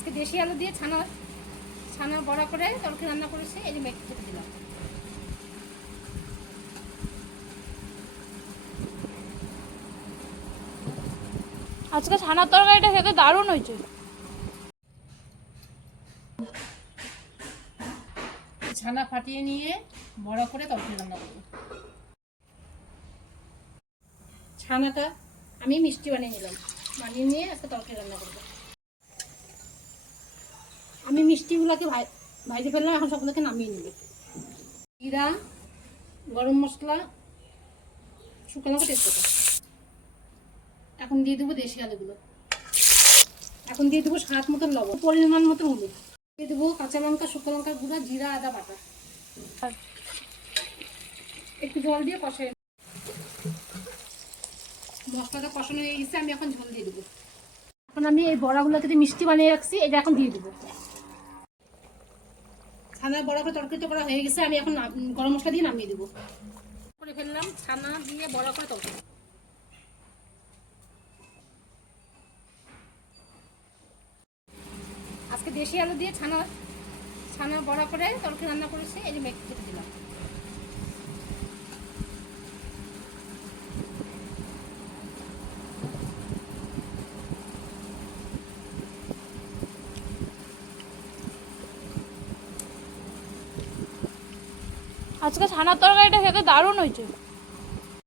আজকে দেশি আলু দিয়ে ছানা ছানা বড়া করে তরকারি রান্না করেছি এই মেখে খেতে দিলাম। আজকে ছানার তরকারিটা খেতে দারুণ হয়েছে। ছানা ফাটিয়ে নিয়ে বড়া করে তরকারি রান্না করব। ছানাটা আমি মিষ্টি বানিয়ে নিলাম। বানিয়ে নিয়ে আজকে তরকারি রান্না করব। আমি মিষ্টিগুলোকে ভাই- ভাইজে ফেললাম, এখন সবগুলোকে নামিয়ে নেবে। জিরা, গরম মশলা, শুকনো তেজপাতা। এখন দিয়ে দেবো দেশি আলুগুলো। এখন দিয়ে দেবো স্বাদ মতন লবণ, পরিমাণ মতো হলুদ। দিয়ে দেবো কাঁচা লঙ্কা, শুকনো লঙ্কা গুঁড়া, জিরা, আদা বাটা। একটু জল দিয়ে কষাই মশলাটা কষানো হয়ে গেছে, আমি এখন ঝোল দিয়ে দেবো। এখন আমি এই বড়াগুলোকে দিয়ে মিষ্টি বানিয়ে রাখছি, এটা এখন দিয়ে দেবো। ছানার বড়া করে তো করা হয়ে গেছে, আমি এখন গরম মশলা দিয়ে নামিয়ে দেবো। করে ফেললাম, ছানা দিয়ে বড়া করে তরকারি। আজকে দেশি আলু দিয়ে ছানা ছানা বড়া করে তরকারি রান্না করেছি, এই যে আজকে ছানার তরকারিটা খেতে দারুণ হয়েছে।